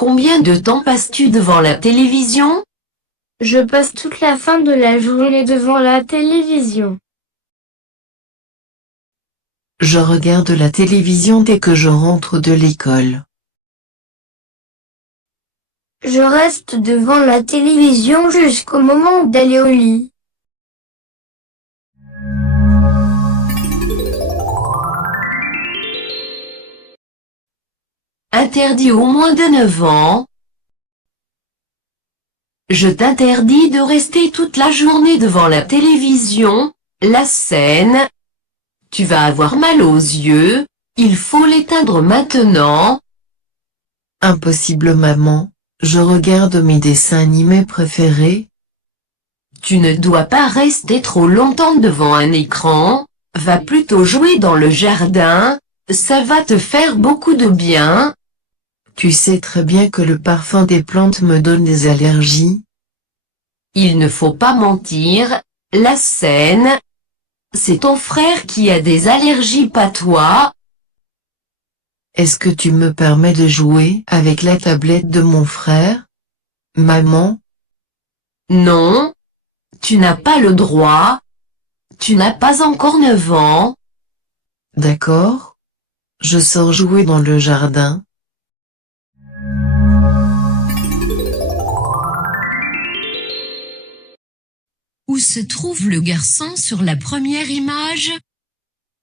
Combien de temps passes-tu devant la télévision? Je passe toute la fin de la journée devant la télévision. Je regarde la télévision dès que je rentre de l'école. Je reste devant la télévision jusqu'au moment d'aller au lit. Interdit aux moins de 9 ans. Je t'interdis de rester toute la journée devant la télévision, la scène. Tu vas avoir mal aux yeux, il faut l'éteindre maintenant. Impossible maman, je regarde mes dessins animés préférés. Tu ne dois pas rester trop longtemps devant un écran, va plutôt jouer dans le jardin, ça va te faire beaucoup de bien. Tu sais très bien que le parfum des plantes me donne des allergies. Il ne faut pas mentir, la scène. C'est ton frère qui a des allergies, pas toi. Est-ce que tu me permets de jouer avec la tablette de mon frère? Maman? Non. Tu n'as pas le droit. Tu n'as pas encore 9 ans. D'accord. Je sors jouer dans le jardin. Où se trouve le garçon sur la première image?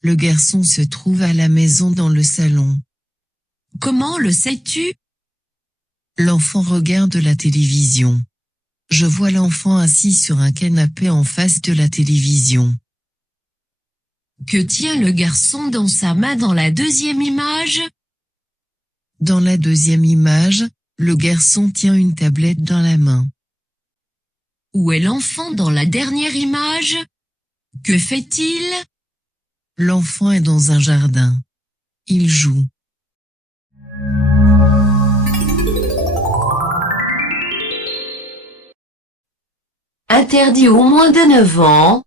Le garçon se trouve à la maison dans le salon. Comment le sais-tu? L'enfant regarde la télévision. Je vois l'enfant assis sur un canapé en face de la télévision. Que tient le garçon dans sa main dans la deuxième image? Dans la deuxième image, le garçon tient une tablette dans la main. Où est l'enfant dans la dernière image? Que fait-il? L'enfant est dans un jardin. Il joue. Interdit aux moins de 9 ans.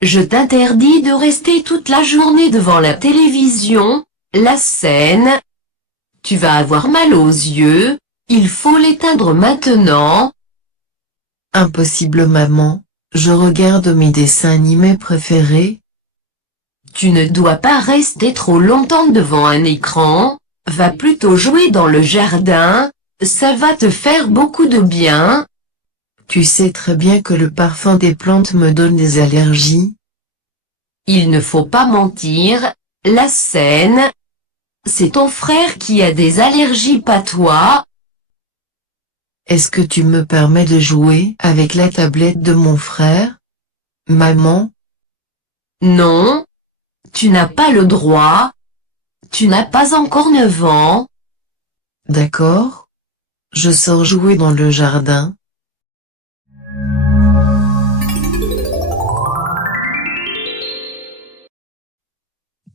Je t'interdis de rester toute la journée devant la télévision, la scène. Tu vas avoir mal aux yeux, il faut l'éteindre maintenant. Impossible maman, je regarde mes dessins animés préférés. Tu ne dois pas rester trop longtemps devant un écran, va plutôt jouer dans le jardin, ça va te faire beaucoup de bien. Tu sais très bien que le parfum des plantes me donne des allergies. Il ne faut pas mentir, la scène. C'est ton frère qui a des allergies, pas toi. Est-ce que tu me permets de jouer avec la tablette de mon frère? Maman? Non. Tu n'as pas le droit. Tu n'as pas encore 9 ans. D'accord. Je sors jouer dans le jardin.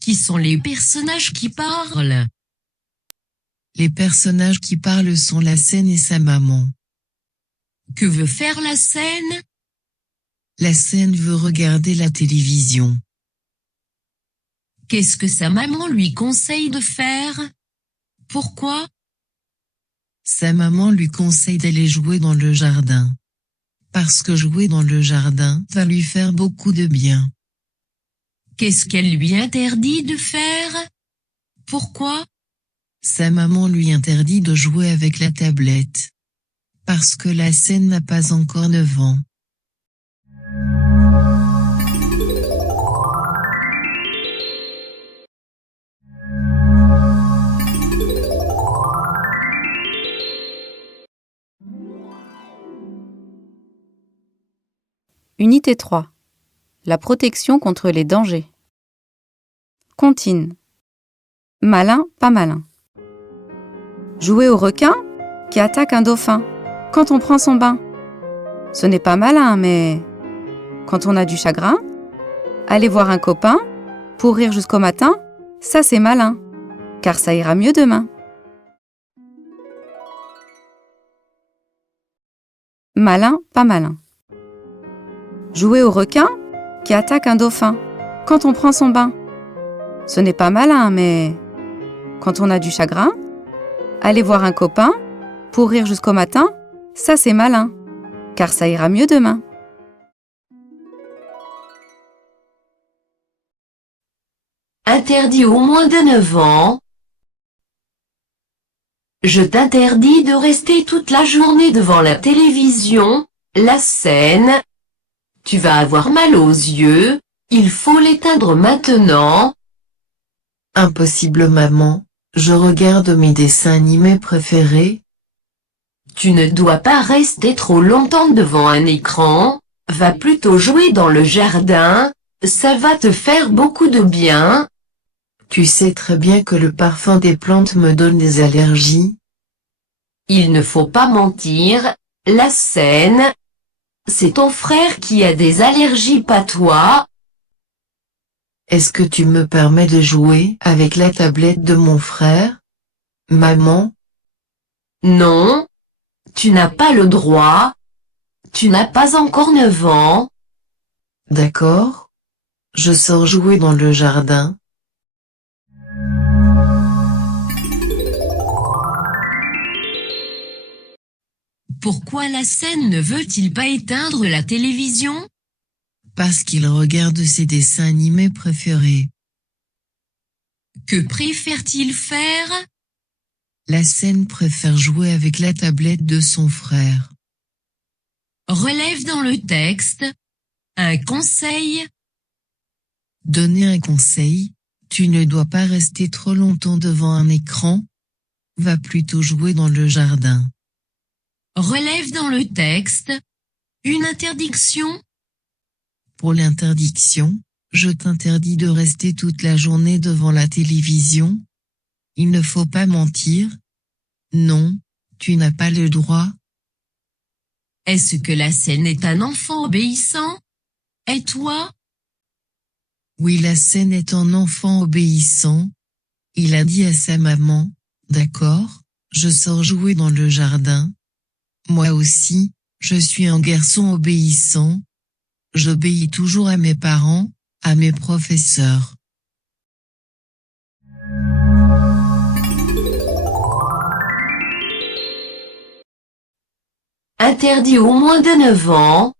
Qui sont les personnages qui parlent? Les personnages qui parlent sont la scène et sa maman. Que veut faire la scène? La scène veut regarder la télévision. Qu'est-ce que sa maman lui conseille de faire? Pourquoi? Sa maman lui conseille d'aller jouer dans le jardin. Parce que jouer dans le jardin va lui faire beaucoup de bien. Qu'est-ce qu'elle lui interdit de faire? Pourquoi? Sa maman lui interdit de jouer avec la tablette. Parce que la scène n'a pas encore 9 ans. Unité 3. La protection contre les dangers. Comptine. Malin, pas malin. Jouer au requin qui attaque un dauphin quand on prend son bain. Ce n'est pas malin, mais quand on a du chagrin, aller voir un copain pour rire jusqu'au matin, ça c'est malin, car ça ira mieux demain. Malin, pas malin. Jouer au requin qui attaque un dauphin quand on prend son bain. Ce n'est pas malin, mais quand on a du chagrin, Aller voir un copain pour rire jusqu'au matin, ça c'est malin, car ça ira mieux demain. Interdit aux moins de 9 ans. Je t'interdis de rester toute la journée devant la télévision, la scène. Tu vas avoir mal aux yeux, il faut l'éteindre maintenant. Impossible maman, je regarde mes dessins animés préférés. Tu ne dois pas rester trop longtemps devant un écran, va plutôt jouer dans le jardin, ça va te faire beaucoup de bien. Tu sais très bien que le parfum des plantes me donne des allergies. Il ne faut pas mentir, la scène. C'est ton frère qui a des allergies, pas toi. Est-ce que tu me permets de jouer avec la tablette de mon frère? Maman? Non. Tu n'as pas le droit. Tu n'as pas encore 9 ans. D'accord. Je sors jouer dans le jardin. Pourquoi la scène ne veut-il pas éteindre la télévision? Parce qu'il regarde ses dessins animés préférés. Que préfère-t-il faire? La scène préfère jouer avec la tablette de son frère. Relève dans le texte. Un conseil. Donner un conseil, tu ne dois pas rester trop longtemps devant un écran. Va plutôt jouer dans le jardin. Relève dans le texte. Une interdiction. Pour l'interdiction, je t'interdis de rester toute la journée devant la télévision. Il ne faut pas mentir. Non, tu n'as pas le droit. Est-ce que la scène est un enfant obéissant? Et toi? Oui, la scène est un enfant obéissant. Il a dit à sa maman, d'accord, je sors jouer dans le jardin. Moi aussi, je suis un garçon obéissant. J'obéis toujours à mes parents, à mes professeurs. Interdit aux moins de 9 ans.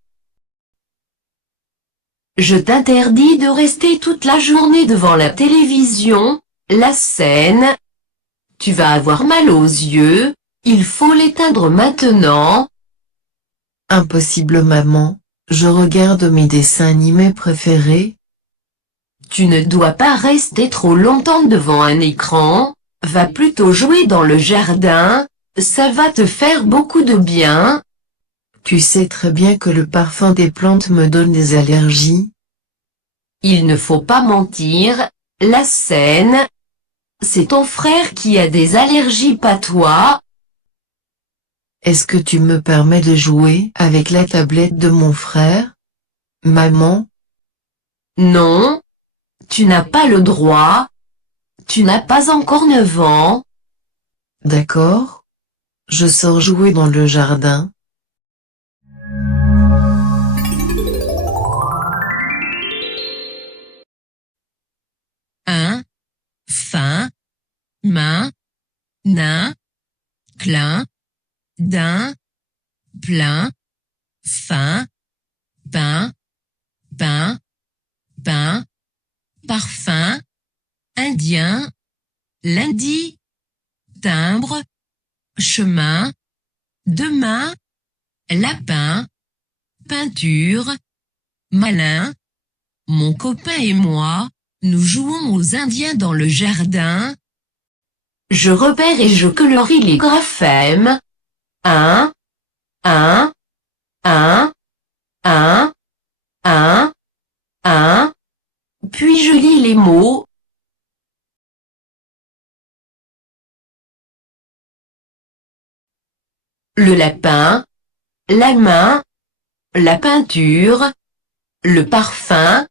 Je t'interdis de rester toute la journée devant la télévision, la scène. Tu vas avoir mal aux yeux, il faut l'éteindre maintenant. Impossible maman, je regarde mes dessins animés préférés. Tu ne dois pas rester trop longtemps devant un écran, va plutôt jouer dans le jardin, ça va te faire beaucoup de bien. Tu sais très bien que le parfum des plantes me donne des allergies. Il ne faut pas mentir, la scène. C'est ton frère qui a des allergies, pas toi. Est-ce que tu me permets de jouer avec la tablette de mon frère? Maman? Non. Tu n'as pas le droit. Tu n'as pas encore 9 ans. D'accord. Je sors jouer dans le jardin. Un, fin, main, nain, clin, d'un, plein, fin, pain, pain, pain, parfum, indien, lundi, timbre, chemin, demain, lapin, peinture, malin. Mon copain et moi, nous jouons aux Indiens dans le jardin. Je repère et je colorie les graphèmes. Un, un, un, un, un, un. Puis je lis les mots. Le lapin, la main, la peinture, le parfum,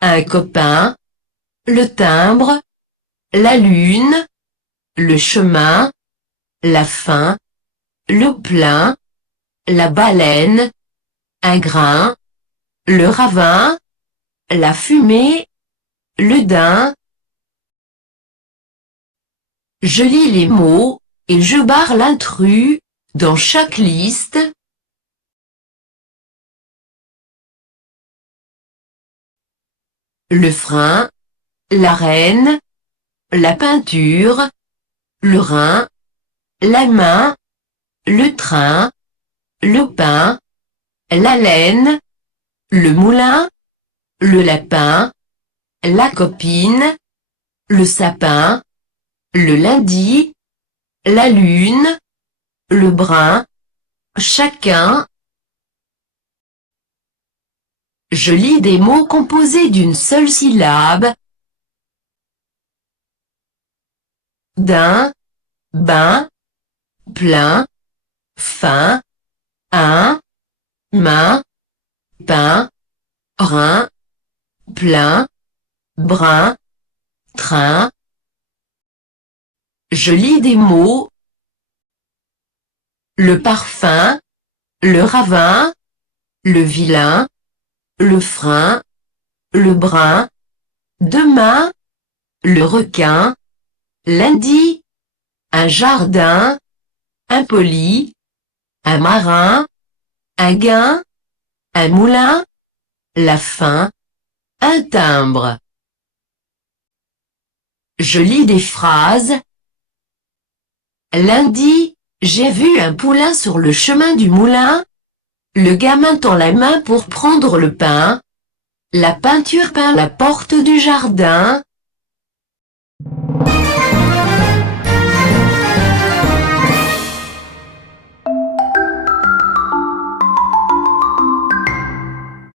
un copain, le timbre, la lune, le chemin, la fin, le plein, la baleine, un grain, le ravin, la fumée, le daim. Je lis les mots, et je barre l'intrus, dans chaque liste. Le frein, la reine, la peinture, le rein, la main, le train, le pain, la laine, le moulin, le lapin, la copine, le sapin, le lundi, la lune, le brin, chacun. Je lis des mots composés d'une seule syllabe. D'un, bain, plein, fin, un, main, pain, rein, plein, brin, train. Je lis des mots. Le parfum, le ravin, le vilain, le frein, le brin, demain, le requin, lundi, un jardin, impoli, un marin, un gain, un moulin, la fin, un timbre. Je lis des phrases. Lundi, j'ai vu un poulain sur le chemin du moulin. Le gamin tend la main pour prendre le pain. La peinture peint la porte du jardin.